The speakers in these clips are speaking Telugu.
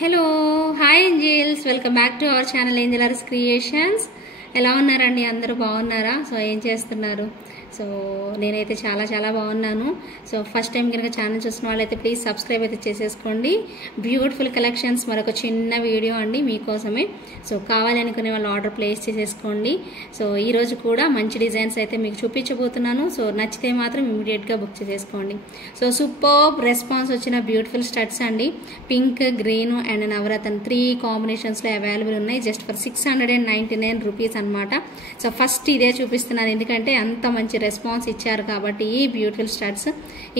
Hello hi angels, welcome back to our channel Angelers Creations. ఎలా ఉన్నారండి? అందరూ బాగున్నారా? సో ఏం చేస్తున్నారు? సో నేనైతే చాలా చాలా బాగున్నాను. సో ఫస్ట్ టైం కనుక ఛానల్ చూసిన వాళ్ళైతే ప్లీజ్ సబ్స్క్రైబ్ అయితే చేసేసుకోండి. బ్యూటిఫుల్ కలెక్షన్స్ మరొక చిన్న వీడియో అండి మీకోసమే. సో కావాలి అనుకునే వాళ్ళు ఆర్డర్ ప్లేస్ చేసేసుకోండి. సో ఈరోజు కూడా మంచి డిజైన్స్ అయితే మీకు చూపించబోతున్నాను. సో నచ్చితే మాత్రం ఇమీడియట్గా బుక్ చేసేసుకోండి. సో సూపర్ రెస్పాన్స్ వచ్చిన బ్యూటిఫుల్ స్టడ్స్ అండి. పింక్, గ్రీన్ అండ్ నవరత్న 3 కాంబినేషన్స్లో అవైలబుల్ ఉన్నాయి. జస్ట్ ఫర్ 699 రూపీస్ అనమాట. సో ఫస్ట్ ఇదే చూపిస్తున్నాను ఎందుకంటే అంత మంచి రెస్పాన్స్ ఇచ్చారు కాబట్టి ఈ బ్యూటిఫుల్ స్టడ్స్.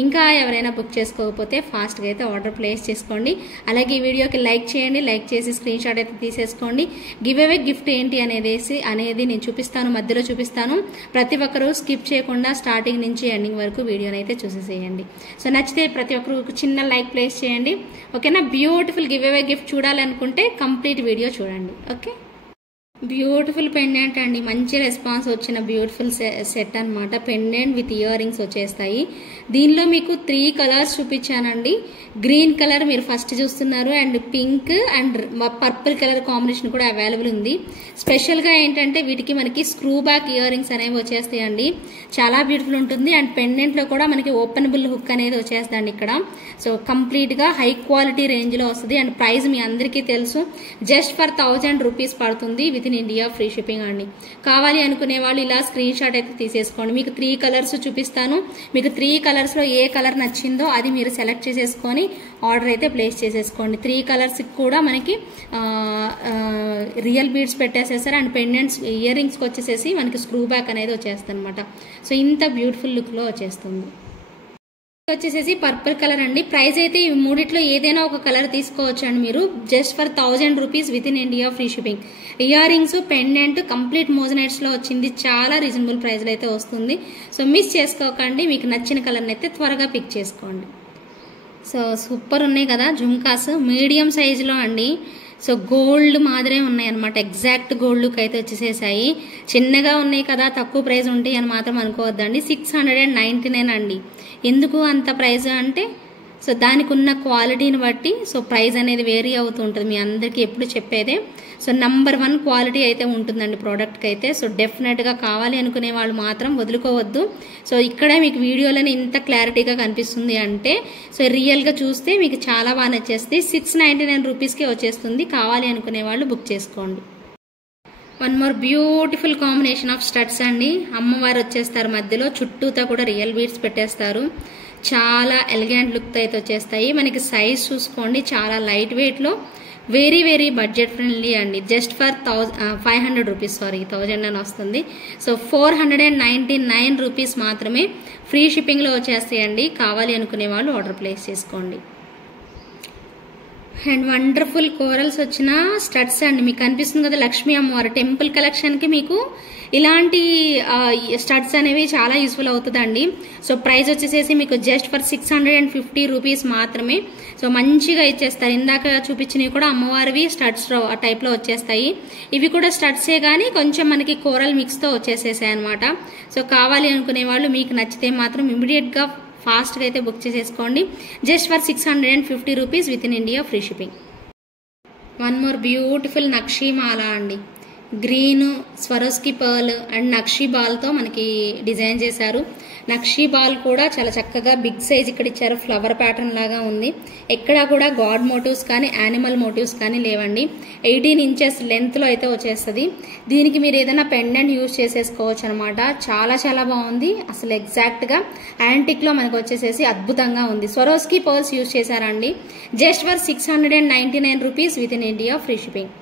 ఇంకా ఎవరైనా బుక్ చేసుకోకపోతే ఫాస్ట్గా అయితే ఆర్డర్ ప్లేస్ చేసుకోండి. అలాగే ఈ వీడియోకి లైక్ చేయండి. లైక్ చేసి స్క్రీన్ షాట్ అయితే తీసేసుకోండి. గివ్ అవే గిఫ్ట్ ఏంటి అనేది నేను చూపిస్తాను, మధ్యలో చూపిస్తాను. ప్రతి ఒక్కరూ స్కిప్ చేయకుండా స్టార్టింగ్ నుంచి ఎండింగ్ వరకు వీడియోని అయితే చూసేసేయండి. సో నచ్చితే ప్రతి ఒక్కరు చిన్న లైక్ ప్లేస్ చేయండి. ఓకేనా? బ్యూటిఫుల్ గివ్ అవే గిఫ్ట్ చూడాలనుకుంటే కంప్లీట్ వీడియో చూడండి. ఓకే, బ్యూటిఫుల్ పెండెంట్ అండి. మంచి రెస్పాన్స్ వచ్చిన బ్యూటిఫుల్ సెట్ అనమాట. పెండెంట్ విత్ ఇయర్ రింగ్స్ వచ్చేస్తాయి. దీనిలో మీకు 3 కలర్స్ చూపించానండి. గ్రీన్ కలర్ మీరు ఫస్ట్ చూస్తున్నారు, and pink and purple colour combination కూడా అవైలబుల్ ఉంది. స్పెషల్గా ఏంటంటే వీటికి మనకి స్క్రూ బ్యాక్ ఇయర్ రింగ్స్ అనేవి వచ్చేస్తాయండి. చాలా బ్యూటిఫుల్ ఉంటుంది. అండ్ పెండెంట్లో కూడా మనకి ఓపెనబుల్ హుక్ అనేది వచ్చేస్తుందండి ఇక్కడ. సో కంప్లీట్గా హై క్వాలిటీ రేంజ్లో వస్తుంది. అండ్ ప్రైస్ మీ అందరికీ తెలుసు, జస్ట్ ఫర్ 1000 రూపీస్ పడుతుంది. With in India free shipping అండి. కావాలి అనుకునే వాళ్ళు ఇలా స్క్రీన్ షాట్ అయితే తీసేసుకోండి. మీకు 3 కలర్స్ చూపిస్తాను. మీకు 3 కలర్స్లో ఏ కలర్ నచ్చిందో అది మీరు సెలెక్ట్ చేసేసుకొని ఆర్డర్ అయితే ప్లేస్ చేసేసుకోండి. 3 కలర్స్కి కూడా మనకి రియల్ బీడ్స్ పెట్టేసేసారు. అండ్ పెండెంట్స్ ఇయర్ రింగ్స్కి వచ్చేసేసి మనకి స్క్రూ బ్యాక్ అనేది వచ్చేస్తుంది అనమాట. సో ఇంత బ్యూటిఫుల్ లుక్లో వచ్చేస్తుంది. వచ్చేసేసి పర్పుల్ కలర్ అండి. ప్రైస్ అయితే ఈ మూడిట్లో ఏదైనా ఒక కలర్ తీసుకోవచ్చు అండి మీరు. Just for 1000 rupees with in India free shipping. Ear rings, pendant complete మోజనైట్స్ లో వచ్చింది. చాలా రీజనబుల్ ప్రైస్ లో అయితే వస్తుంది. సో మిస్ చేసుకోకండి. మీకు నచ్చిన కలర్ని అయితే త్వరగా పిక్ చేసుకోండి. సో సూపర్ ఉన్నాయి కదా జుమ్కాస్, మీడియం సైజులో అండి. సో గోల్డ్ మాదిరే ఉన్నాయి అనమాట. ఎగ్జాక్ట్ గోల్డ్ లుక్ అయితే వచ్చేసేసాయి. చిన్నగా ఉన్నాయి కదా, తక్కువ ప్రైస్ ఉంటాయి అని మాత్రం అనుకోవద్దండి. 699 అండి. ఎందుకు అంత ప్రైస్ అంటే సో దానికి ఉన్న క్వాలిటీని బట్టి సో ప్రైస్ అనేది వేరీ అవుతూ ఉంటుంది. మీ అందరికీ ఎప్పుడు చెప్పేదే. సో నంబర్ 1 క్వాలిటీ అయితే ఉంటుందండి ప్రోడక్ట్కి అయితే. సో డెఫినెట్గా కావాలి అనుకునే వాళ్ళు మాత్రం వదులుకోవద్దు. సో ఇక్కడ మీకు వీడియోలోనే ఇంత క్లారిటీగా కనిపిస్తుంది అంటే సో రియల్గా చూస్తే మీకు చాలా బాగా నచ్చేస్తుంది. 699 రూపీస్కే వచ్చేస్తుంది. కావాలి అనుకునే వాళ్ళు బుక్ చేసుకోండి. One more beautiful combination of studs అండి. అమ్మవారు వచ్చేస్తారు మధ్యలో, చుట్టూతో కూడా రియల్ బీడ్స్ పెట్టేస్తారు. చాలా ఎలిగెంట్ లుక్ అయితే వచ్చేస్తాయి. మనకి సైజ్ చూసుకోండి, చాలా లైట్ వెయిట్లో, వెరీ వెరీ బడ్జెట్ ఫ్రెండ్లీ అండి. జస్ట్ ఫర్ 500 రూపీస్, సారీ 1000 అని వస్తుంది. సో 499 రూపీస్ మాత్రమే ఫ్రీ షిప్పింగ్లో వచ్చేస్తాయండి. కావాలి అనుకునే వాళ్ళు ఆర్డర్ ప్లేస్ చేసుకోండి. అండ్ వండర్ఫుల్ కోరల్స్ వచ్చిన స్టడ్స్ అండి. మీకు కనిపిస్తుంది కదా లక్ష్మీ అమ్మవారు టెంపుల్ కలెక్షన్కి మీకు ఇలాంటి స్టడ్స్ అనేవి చాలా యూస్ఫుల్ అవుతుందండి. సో ప్రైస్ వచ్చేసేసి మీకు జస్ట్ ఫర్ 650 రూపీస్ మాత్రమే. సో మంచిగా ఇచ్చేస్తారు. ఇందాక చూపించినవి కూడా అమ్మవారివి స్టడ్స్ టైప్లో వచ్చేస్తాయి. ఇవి కూడా స్టడ్సే కానీ కొంచెం మనకి కోరల్ మిక్స్తో వచ్చేసేసాయి అనమాట. సో కావాలి అనుకునే వాళ్ళు మీకు నచ్చితే మాత్రం ఇమీడియట్గా ఫాస్ట్గా అయితే బుక్ చేసేసుకోండి. Just for 650 rupees with in India free shipping. One more beautiful nakshi మాల అండి. Green, Swarovski pearl and nakshi బాల్తో మనకి డిజైన్ చేశారు. నక్షీ బాల్ కూడా చాలా చక్కగా బిగ్ సైజ్ ఇక్కడ ఇచ్చారు. ఫ్లవర్ ప్యాటర్న్ లాగా ఉంది. ఎక్కడా కూడా గాడ్ మోటివ్స్ కానీ యానిమల్ మోటివ్స్ కానీ లేవండి. 18 ఇంచెస్ లెంత్లో అయితే వచ్చేస్తుంది. దీనికి మీరు ఏదైనా పెండెంట్ యూజ్ చేసేసుకోవచ్చు అనమాట. చాలా చాలా బాగుంది. అసలు ఎగ్జాక్ట్గా యాంటిక్లో మనకు వచ్చేసేసి అద్భుతంగా ఉంది. స్వరోస్కి పర్ల్స్ యూజ్ చేశారండి. Just for 699 rupees with in India free shipping.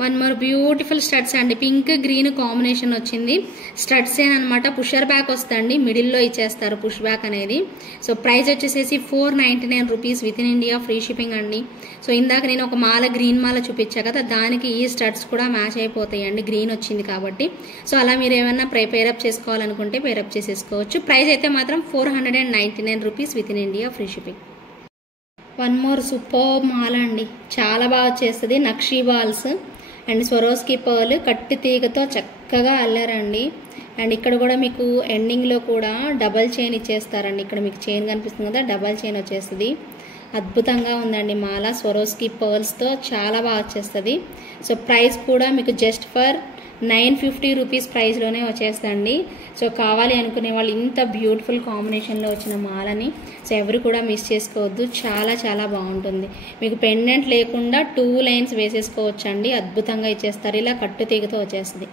One more beautiful studs అండి. పింక్ గ్రీన్ కాంబినేషన్ వచ్చింది. స్టడ్స్ ఏనమాట. పుషర్ బ్యాక్ వస్తుంది, మిడిల్లో ఇచ్చేస్తారు పుష్ బ్యాక్ అనేది. సో ప్రైస్ వచ్చేసేసి 499 rupees with in India free shipping అండి. సో ఇందాక నేను ఒక మాల గ్రీన్ మాల చూపించా కదా, దానికి ఈ స్టడ్స్ కూడా మ్యాచ్ అయిపోతాయండి. గ్రీన్ వచ్చింది కాబట్టి. సో అలా మీరు ఏమన్నా పేరప్ చేసుకోవాలనుకుంటే పేరప్ చేసేసుకోవచ్చు. ప్రైస్ అయితే మాత్రం 499 rupees with in India free shipping. One more super మాల అండి. చాలా బాగా వచ్చేస్తుంది. Nakshi balls and Swarovski pearl కట్టి తీగతో చక్కగా అల్లారండి. అండ్ ఇక్కడ కూడా మీకు ఎండింగ్లో కూడా డబల్ చైన్ ఇచ్చేస్తారండి. ఇక్కడ మీకు చైన్ కనిపిస్తుంది కదా, డబల్ చైన్ వచ్చేస్తుంది. అద్భుతంగా ఉందండి మాల. స్వరోస్కి పర్ల్స్తో చాలా బాగా వచ్చేస్తుంది. సో ప్రైస్ కూడా మీకు జస్ట్ ఫర్ 950 రూపీస్ ప్రైస్లోనే వచ్చేస్తండి. సో కావాలి అనుకునే వాళ్ళు ఇంత బ్యూటిఫుల్ కాంబినేషన్లో వచ్చిన మాలని సో ఎవరు కూడా మిస్ చేసుకోవద్దు. చాలా చాలా బాగుంటుంది. మీకు పెండెంట్ లేకుండా 2 లైన్స్ వేసేసుకోవచ్చండి. అద్భుతంగా ఇచ్చేస్తారు. ఇలా కట్టు తీగతో వచ్చేస్తుంది.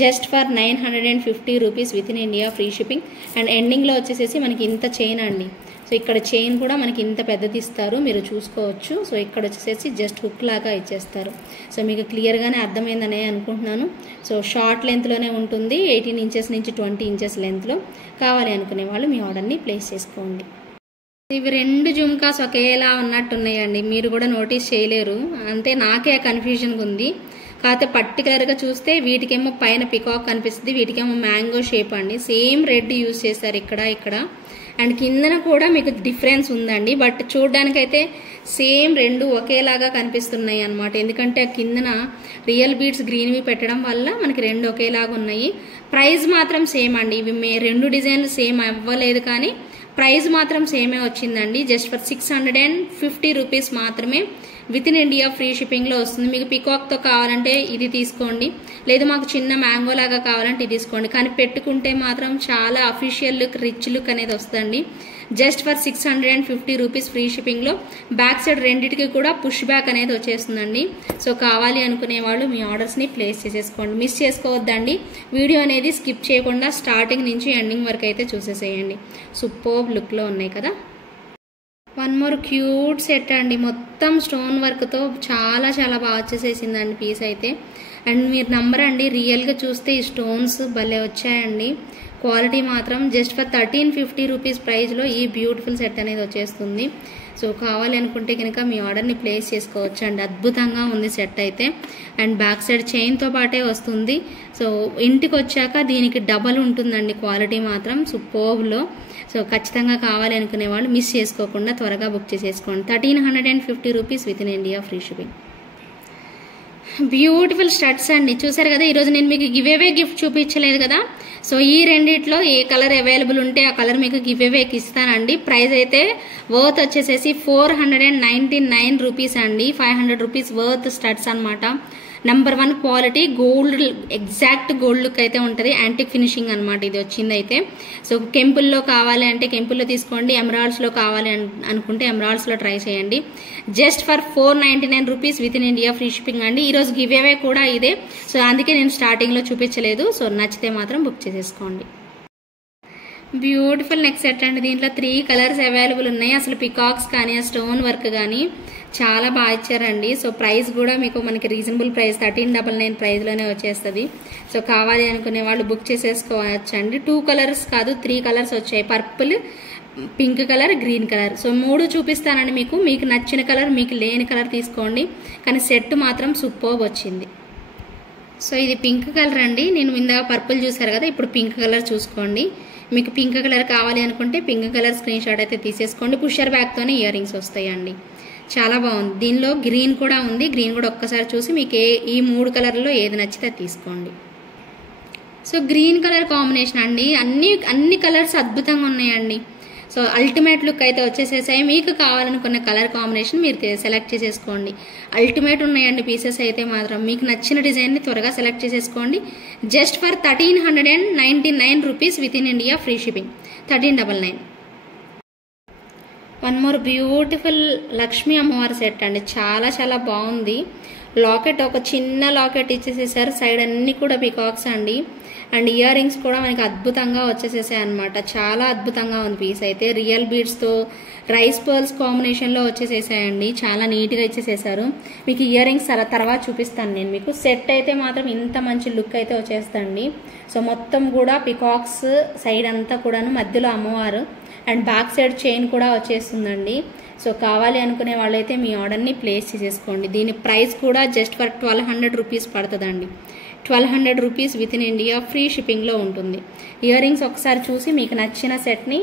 Just for 950 rupees with in India free shipping. And ఎండింగ్లో వచ్చేసేసి మనకి ఇంత చైన్ అండి. సో ఇక్కడ చైన్ కూడా మనకి ఇంత పెద్దది ఇస్తారు, మీరు చూసుకోవచ్చు. సో ఇక్కడ వచ్చేసేసి జస్ట్ హుక్ లాగా ఇచ్చేస్తారు. సో మీకు క్లియర్గానే అర్థమైందనే అనుకుంటున్నాను. సో షార్ట్ లెంత్లోనే ఉంటుంది. 18 ఇంచెస్ నుంచి 20 ఇంచెస్ లెంత్లో. కావాలి అనుకునే వాళ్ళు మీ ఆర్డర్ని ప్లేస్ చేసుకోండి. ఇవి 2 జుమ్కాస్ ఒకేలా ఉన్నట్టున్నాయండి. మీరు కూడా నోటీస్ చేయలేరు, అంతే నాకే కన్ఫ్యూజన్గా ఉంది. కాకపోతే పర్టికులర్గా చూస్తే వీటికేమో పైన పికాక్ కనిపిస్తుంది, వీటికేమో మ్యాంగో షేప్ అండి. సేమ్ రెడ్ యూజ్ చేశారు ఇక్కడ. అండ్ కిందన కూడా మీకు డిఫరెన్స్ ఉందండి. బట్ చూడడానికైతే సేమ్ 2 ఒకేలాగా కనిపిస్తున్నాయి అనమాట. ఎందుకంటే కిందన రియల్ బీడ్స్ గ్రీన్వి పెట్టడం వల్ల మనకి 2 ఒకేలాగా ఉన్నాయి. ప్రైస్ మాత్రం సేమ్ అండి. ఇవి 2 డిజైన్లు సేమ్ అవ్వలేదు, కానీ ప్రైస్ మాత్రం సేమే వచ్చిందండి. జస్ట్ ఫర్ 650 రూపీస్ మాత్రమే విత్ ఇన్ ఇండియా ఫ్రీ షిప్పింగ్లో వస్తుంది. మీకు పికాక్తో కావాలంటే ఇది తీసుకోండి, లేదు మాకు చిన్న మ్యాంగో లాగా కావాలంటే ఇది తీసుకోండి. కానీ పెట్టుకుంటే మాత్రం చాలా అఫీషియల్ లుక్, రిచ్ లుక్ అనేది వస్తుందండి. జస్ట్ ఫర్ 650 రూపీస్ ఫ్రీ షిప్పింగ్లో. బ్యాక్ సైడ్ రెండింటికి కూడా పుష్ బ్యాక్ అనేది వచ్చేస్తుందండి. సో కావాలి అనుకునే వాళ్ళు మీ ఆర్డర్స్ని ప్లేస్ చేసేసుకోండి. మిస్ చేసుకోవద్దండి. వీడియో అనేది స్కిప్ చేయకుండా స్టార్టింగ్ నుంచి ఎండింగ్ వరకు అయితే చూసేసేయండి. సూపర్బ్ లుక్లో ఉన్నాయి కదా. వన్ మోర్ క్యూట్ సెట్ అండి. మొత్తం స్టోన్ వర్క్తో చాలా చాలా బాగా వచ్చేసేసిందండి పీస్ అయితే. అండ్ మీరు నమ్మరండి, రియల్గా చూస్తే ఈ స్టోన్స్ భలే వచ్చాయండి. క్వాలిటీ మాత్రం జస్ట్ ఫర్ 1350 రూపీస్ ప్రైస్లో ఈ బ్యూటిఫుల్ సెట్ అనేది వచ్చేస్తుంది. సో కావాలి అనుకుంటే కనుక మీ ఆర్డర్ని ప్లేస్ చేసుకోవచ్చు అండి. అద్భుతంగా ఉంది సెట్ అయితే. అండ్ బ్యాక్ సైడ్ చైన్తో పాటే వస్తుంది. సో ఇంటికి వచ్చాక దీనికి డబల్ ఉంటుందండి క్వాలిటీ మాత్రం సూపర్బ్లో. సో ఖచ్చితంగా కావాలి అనుకునే వాళ్ళు మిస్ చేసుకోకుండా త్వరగా బుక్ చేసేసుకోండి. 1350 rupees with in India free shipping. Beautiful studs అండి. చూసారు కదా, ఈరోజు నేను మీకు గివ్ అవే గిఫ్ట్ చూపించలేదు కదా. సో ఈ రెండిట్లో ఏ కలర్ అవైలబుల్ ఉంటే ఆ కలర్ మీకు గివ్ అవేకి ఇస్తానండి. ప్రైస్ అయితే వర్త్ వచ్చేసేసి 499 రూపీస్ అండి. 500 రూపీస్ వర్త్ స్టడ్స్ అనమాట. Number 1 quality, gold, exact gold look అయితే ఉంటుంది. యాంటిక్ ఫినిషింగ్ అనమాట ఇది వచ్చింది అయితే. సో కెంపుల్లో కావాలి అంటే కెంపుల్లో తీసుకోండి, ఎమరాల్డ్స్లో కావాలి అనుకుంటే ఎమరాల్డ్స్లో ట్రై చేయండి. Just for 499 rupees with in India free shipping అండి. ఈరోజు గివ్ అవే కూడా ఇదే. సో అందుకే నేను స్టార్టింగ్లో చూపించలేదు. సో నచ్చితే మాత్రం బుక్ చేసేసుకోండి. బ్యూటిఫుల్ నెక్ సెట్ అండి. దీంట్లో 3 కలర్స్ అవైలబుల్ ఉన్నాయి. అసలు పికాక్స్ కానీ ఆ స్టోన్ వర్క్ కానీ చాలా బాగా ఇచ్చారండి. సో ప్రైస్ కూడా మీకు మనకి రీజనబుల్ ప్రైస్ 1399 ప్రైస్లోనే వచ్చేస్తుంది. సో కావాలి అనుకునే వాళ్ళు బుక్ చేసేసుకోవచ్చండి. 2 కలర్స్ కాదు 3 కలర్స్ వచ్చాయి. Purple, pink colour, green colour. So 3 చూపిస్తానండి మీకు. మీకు నచ్చిన కలర్, మీకు లేని కలర్ తీసుకోండి. కానీ సెట్ మాత్రం సూపర్బ్ వచ్చింది. సో ఇది పింక్ కలర్ అండి. నేను ఇందాక పర్పుల్ చూసారు కదా, ఇప్పుడు పింక్ కలర్ చూసుకోండి. మీకు పింక్ కలర్ కావాలి అనుకుంటే పింక్ కలర్ స్క్రీన్ షాట్ అయితే తీసేసుకోండి. పుషర్ బ్యాగ్తోనే ఇయర్ రింగ్స్ వస్తాయండి. చాలా బాగుంది. దీనిలో గ్రీన్ కూడా ఉంది. గ్రీన్ కూడా ఒక్కసారి చూసి మీకు ఈ 3 కలర్లో ఏది నచ్చితే తీసుకోండి. సో గ్రీన్ కలర్ కాంబినేషన్ అండి. అన్ని కలర్స్ అద్భుతంగా ఉన్నాయండి. సో అల్టిమేట్ లుక్ అయితే వచ్చేసేసాయి. మీకు కావాలనుకున్న కలర్ కాంబినేషన్ మీరు సెలెక్ట్ చేసేసుకోండి. అల్టిమేట్ ఉన్నాయండి పీసెస్ అయితే మాత్రం. మీకు నచ్చిన డిజైన్ని త్వరగా సెలెక్ట్ చేసేసుకోండి. Just for 1399 rupees with in India free shipping. 1399. One more beautiful Lakshmi అమ్మవారి సెట్ అండి. చాలా చాలా బాగుంది. లాకెట్, ఒక చిన్న లాకెట్ ఇచ్చేసేసారు. సైడ్ అన్ని కూడా పికాక్స్ అండి. అండ్ ఇయర్ రింగ్స్ కూడా మనకి అద్భుతంగా వచ్చేసేసాయి అనమాట. చాలా అద్భుతంగా ఉంది పీస్ అయితే. రియల్ బీడ్స్తో రైస్ పర్ల్స్ కాంబినేషన్లో వచ్చేసేసాయండి. చాలా నీట్గా ఇచ్చేసేసారు. మీకు ఇయర్ రింగ్స్ తర్వాత చూపిస్తాను నేను మీకు. సెట్ అయితే మాత్రం ఇంత మంచి లుక్ అయితే వచ్చేస్తండి. సో మొత్తం కూడా పికాక్స్ సైడ్ అంతా కూడాను, మధ్యలో అమ్మవారు అండ్ బ్యాక్ సైడ్ చైన్ కూడా వచ్చేస్తుందండి. సో కావాలి అనుకునే వాళ్ళైతే మీ ఆర్డర్ని ప్లేస్ చేసేసుకోండి. దీని ప్రైస్ కూడా జస్ట్ ఫర్ 1200 రూపీస్ పడుతుందండి. 1200 rupees with in India free షిప్పింగ్లో ఉంటుంది. ఇయర్ రింగ్స్ ఒకసారి చూసి మీకు నచ్చిన సెట్ని,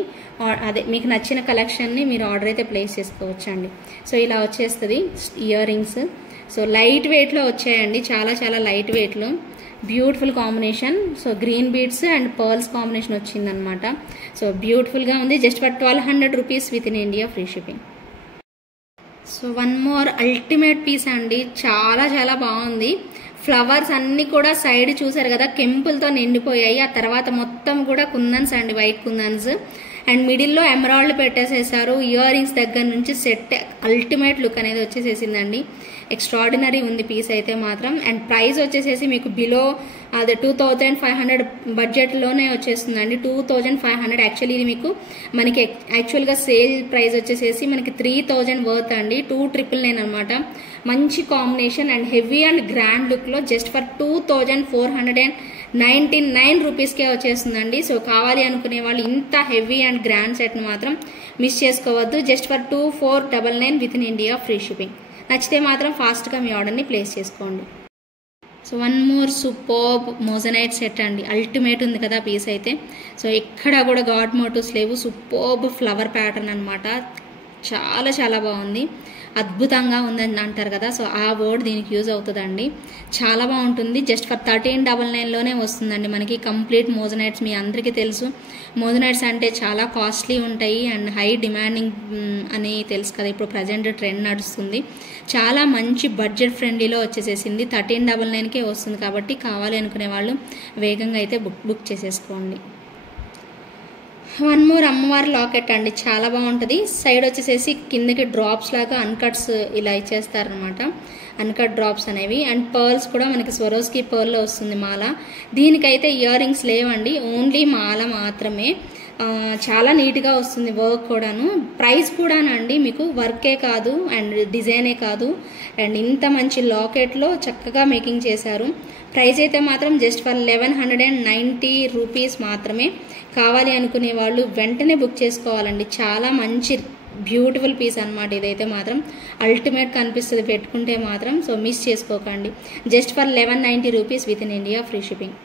మీకు నచ్చిన కలెక్షన్ని మీరు ఆర్డర్ అయితే ప్లేస్ చేసుకోవచ్చండి. సో ఇలా వచ్చేస్తుంది ఇయర్ రింగ్స్. సో లైట్ వెయిట్లో వచ్చాయండి. చాలా చాలా లైట్ వెయిట్లో. Beautiful combination. So green beads and pearls combination వచ్చిందనమాట. సో బ్యూటిఫుల్గా ఉంది. Just for 1200 rupees with in India free shipping. So one more ultimate piece అండి, చాలా చాలా బాగుంది. ఫ్లవర్స్ అన్ని కూడా సైడ్ చూసారు కదా కెంపులతో నిండిపోయాయి. ఆ తర్వాత మొత్తం కూడా కుందన్స్ అండి, వైట్ కుందన్స్. అండ్ మిడిల్లో ఎమరాల్డ్ పెట్టేసేసారు. ఇయర్ రింగ్స్ దగ్గర నుంచి సెట్ అల్టిమేట్ లుక్ అనేది వచ్చేసేసిందండి. ఎక్స్ట్రాడినరీ ఉంది పీస్ అయితే మాత్రం. అండ్ ప్రైస్ వచ్చేసేసి మీకు బిలో అదే 2500 బడ్జెట్లోనే వచ్చేస్తుందండి. 2500 యాక్చువల్లీ ఇది మీకు మనకి యాక్చువల్గా సేల్ ప్రైస్ వచ్చేసేసి మనకి 3000 వర్త్ అండి. 2999 అనమాట. మంచి combination and heavy and grand లుక్లో జస్ట్ ఫర్ 2499 రూపీస్కే వచ్చేస్తుందండి. సో కావాలి అనుకునే వాళ్ళు ఇంత హెవీ అండ్ గ్రాండ్ సెట్ని మాత్రం మిస్ చేసుకోవద్దు. Just for 2499 with in India free shipping. నచ్చితే మాత్రం ఫాస్ట్గా మీ ఆర్డర్ని ప్లేస్ చేసుకోండి. So one more superb moissanite set అండి, అల్టిమేట్ ఉంది కదా పీస్ అయితే. సో ఎక్కడ కూడా గాడ్ మోటివ్స్ లేవు, సూపర్బ్ ఫ్లవర్ ప్యాటర్న్ అనమాట. చాలా చాలా బాగుంది, అద్భుతంగా ఉందని అంటారు కదా, సో ఆ వర్డ్ దీనికి యూజ్ అవుతుందండి. చాలా బాగుంటుంది. జస్ట్ ఫర్ 1399లోనే వస్తుందండి మనకి కంప్లీట్ మోజనైట్స్. మీ అందరికీ తెలుసు మోజనైట్స్ అంటే చాలా కాస్ట్లీ ఉంటాయి అండ్ హై డిమాండింగ్ అని తెలుసు కదా, ఇప్పుడు ప్రజెంట్ ట్రెండ్ నడుస్తుంది. చాలా మంచి బడ్జెట్ ఫ్రెండ్లీలో వచ్చేసేసింది. 1399కే వస్తుంది కాబట్టి కావాలి అనుకునే వాళ్ళు వేగంగా అయితే బుక్ చేసేసుకోండి. వన్ మోర్ అమ్మవారి లాకెట్ అండి, చాలా బాగుంటుంది. సైడ్ వచ్చేసేసి కిందకి డ్రాప్స్ లాగా అన్కట్స్ ఇలా ఇచ్చేస్తారనమాట, అన్కట్ డ్రాప్స్ అనేవి. అండ్ పర్ల్స్ కూడా మనకి స్వరోస్కి పర్ల్లో వస్తుంది మాల. దీనికైతే ఇయర్ రింగ్స్ లేవండి, ఓన్లీ మాల మాత్రమే. చాలా నీట్గా వస్తుంది వర్క్ కూడాను. ప్రైస్ కూడానండి మీకు వర్కే కాదు అండ్ డిజైనే కాదు అండ్ ఇంత మంచి లాకెట్లో చక్కగా మేకింగ్ చేశారు. ప్రైస్ అయితే మాత్రం జస్ట్ ఫర్ 1190 రూపీస్ మాత్రమే. కావాలి అనుకునే వాళ్ళు వెంటనే బుక్ చేసుకోవాలండి. చాలా మంచి బ్యూటిఫుల్ పీస్ అనమాట ఇదైతే మాత్రం. అల్టిమేట్ కనిపిస్తుంది పెట్టుకుంటే మాత్రం. సో మిస్ చేసుకోకండి. Just for 1190 rupees with in India free shipping.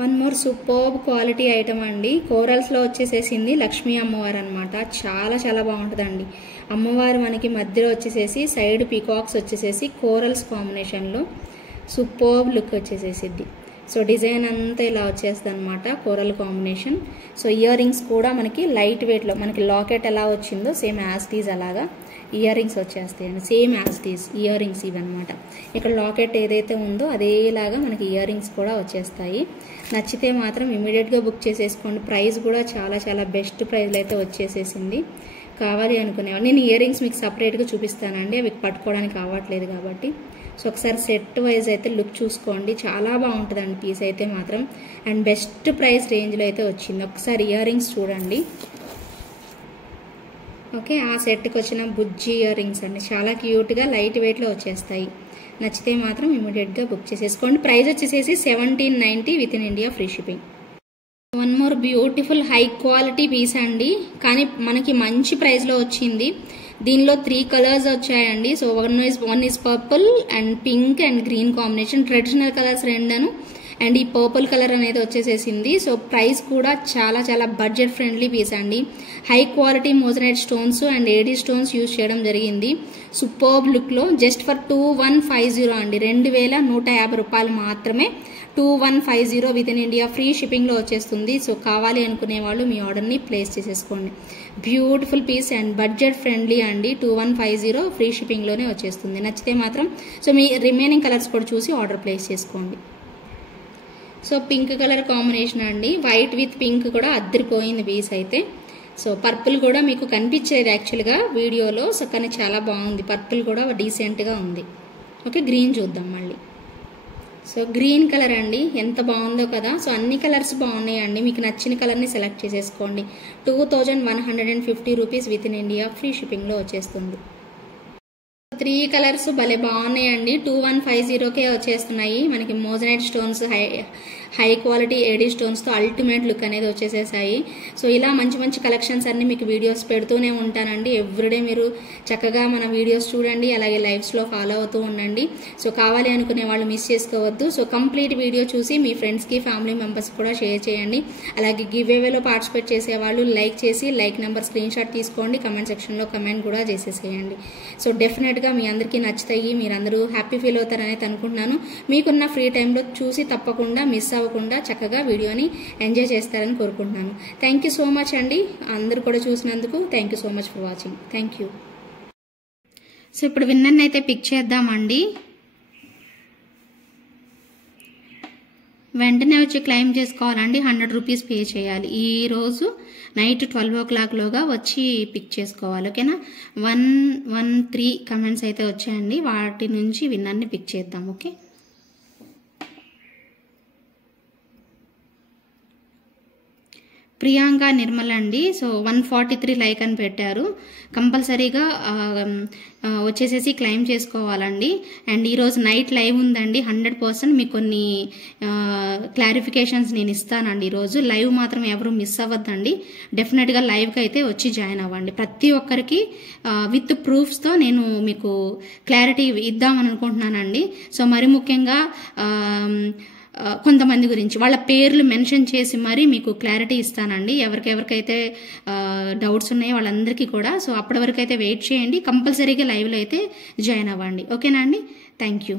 One more superb quality item అండి, కోరల్స్లో వచ్చేసేసింది లక్ష్మీ అమ్మవారు అనమాట. చాలా చాలా బాగుంటుందండి. అమ్మవారు మనకి మధ్యలో వచ్చేసేసి సైడ్ పీకాక్స్ వచ్చేసేసి కోరల్స్ కాంబినేషన్లో సూపర్బ్ లుక్ వచ్చేసేసిద్ది. సో డిజైన్ అంతా ఇలా వచ్చేస్తుంది అనమాట, coral combination. So ear rings కూడా మనకి లైట్ వెయిట్లో, మనకి లాకెట్ ఎలా వచ్చిందో సేమ్ యాజ్ టీజ్ అలాగా ఇయర్ రింగ్స్ వచ్చేస్తాయండి. Same as these ear rings ఇవన్నమాట. ఇక్కడ లాకెట్ ఏదైతే ఉందో అదేలాగా మనకి ఇయర్ రింగ్స్ కూడా వచ్చేస్తాయి. నచ్చితే మాత్రం ఇమీడియట్గా బుక్ చేసేసుకోండి. ప్రైస్ కూడా చాలా చాలా బెస్ట్ ప్రైస్లో అయితే వచ్చేసేసింది. కావాలి అనుకునేవాళ్ళు నేను ఇయర్ రింగ్స్ మీకు సపరేట్గా చూపిస్తానండి, అవి పట్టుకోవడానికి అవ్వట్లేదు కాబట్టి. సో ఒకసారి సెట్ వైజ్ అయితే లుక్ చూసుకోండి, చాలా బాగుంటుందండి పీస్ అయితే మాత్రం. అండ్ బెస్ట్ ప్రైస్ రేంజ్లో అయితే వచ్చింది. ఒకసారి ఇయర్ రింగ్స్ చూడండి. ఓకే, ఆ సెట్కి వచ్చిన బుజ్జి ఇయర్ రింగ్స్ అండి, చాలా క్యూట్గా లైట్ వెయిట్లో వచ్చేస్తాయి. నచ్చితే మాత్రం ఇమీడియట్గా బుక్ చేసేసుకోండి. ప్రైస్ వచ్చేసేసి 1790 with in India free shipping. One more beautiful high quality piece అండి, కానీ మనకి మంచి ప్రైస్లో వచ్చింది. దీనిలో 3 కలర్స్ వచ్చాయండి. So one is purple and pink and green combination, traditional colours రెండను. అండ్ ఈ పర్పుల్ కలర్ అనేది వచ్చేసేసింది. సో ప్రైస్ కూడా చాలా చాలా బడ్జెట్ ఫ్రెండ్లీ పీస్ అండి. High quality moissanite stones and AD stones use చేయడం జరిగింది. సూపర్బ్ లుక్లో జస్ట్ ఫర్ 2150 అండి, 2150 రూపాయలు మాత్రమే. 2150 విత్ ఇన్ ఇండియా ఫ్రీ షిప్పింగ్లో వచ్చేస్తుంది. సో కావాలి అనుకునే వాళ్ళు మీ ఆర్డర్ని ప్లేస్ చేసేసుకోండి. Beautiful piece and budget friendly అండి. 2150 ఫ్రీ షిప్పింగ్లోనే వచ్చేస్తుంది. నచ్చితే మాత్రం సో మీ రిమైనింగ్ కలర్స్ కూడా చూసి ఆర్డర్ ప్లేస్ చేసుకోండి. సో పింక్ కలర్ కాంబినేషన్ అండి, వైట్ విత్ పింక్ కూడా అద్దరిపోయింది పీస్ అయితే. సో పర్పుల్ కూడా మీకు కనిపించేది యాక్చువల్గా వీడియోలో, సో కానీ చాలా బాగుంది. పర్పుల్ కూడా డీసెంట్గా ఉంది. ఓకే, గ్రీన్ చూద్దాం మళ్ళీ. సో గ్రీన్ కలర్ అండి, ఎంత బాగుందో కదా. సో అన్ని కలర్స్ బాగున్నాయండి, మీకు నచ్చిన కలర్ని సెలెక్ట్ చేసేసుకోండి. 2150 rupees with in India free షిప్పింగ్లో వచ్చేస్తుంది. 3 కలర్స్ భలే బాగున్నాయండి. 2150కే వచ్చేస్తున్నాయి. మనకి moissanite stones high quality AD స్టోన్స్తో అల్టిమేట్ లుక్ అనేది వచ్చేసేసాయి. సో ఇలా మంచి మంచి కలెక్షన్స్ అన్ని మీకు వీడియోస్ పెడుతూనే ఉంటానండి. ఎవ్రీడే మీరు చక్కగా మన వీడియోస్ చూడండి, అలాగే లైవ్స్లో ఫాలో అవుతూ ఉండండి. సో కావాలి అనుకునే వాళ్ళు మిస్ చేసుకోవద్దు. సో కంప్లీట్ వీడియో చూసి మీ ఫ్రెండ్స్కి ఫ్యామిలీ మెంబర్స్ కూడా షేర్ చేయండి. అలాగే గివ్ అవేలో పార్టిసిపేట్ చేసేవాళ్ళు లైక్ చేసి లైక్ నెంబర్ స్క్రీన్ షాట్ తీసుకోండి, కమెంట్ సెక్షన్లో కమెంట్ కూడా చేసేసేయండి. సో డెఫినెట్గా మీ అందరికీ నచ్చుతాయి, మీరందరూ హ్యాపీ ఫీల్ అవుతారని అనుకుంటున్నాను. మీకున్న ఫ్రీ టైంలో చూసి తప్పకుండా మిస్ అవ్వకుండా చక్కగా వీడియోని ఎంజాయ్ చేస్తారని కోరుకుంటున్నాను. థ్యాంక్ యూ సో మచ్ అండి, అందరూ కూడా చూసినందుకు. Thank you so much for watching. Thank you. So ఇప్పుడు విన్నర్ని అయితే పిక్ చేద్దామండి. వెంటనే వచ్చి క్లెయిమ్ చేసుకోవాలండి. 100 రూపీస్ పే చేయాలి. ఈరోజు నైట్ 12 o'clock లోగా వచ్చి పిక్ చేసుకోవాలి. ఓకేనా? 113 కమెంట్స్ అయితే వచ్చాయండి. వాటి నుంచి విన్నర్ని పిక్ చేద్దాం. ఓకే, ప్రియాంక నిర్మల్ అండి. సో 143 లైక్ అని పెట్టారు. కంపల్సరీగా వచ్చేసేసి క్లెయిమ్ చేసుకోవాలండి. అండ్ ఈరోజు నైట్ లైవ్ ఉందండి. 100% మీకు కొన్ని క్లారిఫికేషన్స్ నేను ఇస్తానండి. ఈరోజు లైవ్ మాత్రం ఎవరు మిస్ అవ్వద్దండి. డెఫినెట్గా లైవ్కి అయితే వచ్చి జాయిన్ అవ్వండి. ప్రతి ఒక్కరికి విత్ ప్రూఫ్స్తో నేను మీకు క్లారిటీ ఇద్దామని అనుకుంటున్నానండి. సో మరి ముఖ్యంగా కొంతమంది గురించి వాళ్ళ పేర్లు మెన్షన్ చేసి మరీ మీకు క్లారిటీ ఇస్తానండి. ఎవరికైతే డౌట్స్ ఉన్నాయో వాళ్ళందరికీ కూడా. సో అప్పటి వరకు అయితే వెయిట్ చేయండి. కంపల్సరీగా లైవ్లో అయితే జాయిన్ అవ్వండి. ఓకేనా అండి? Thank you.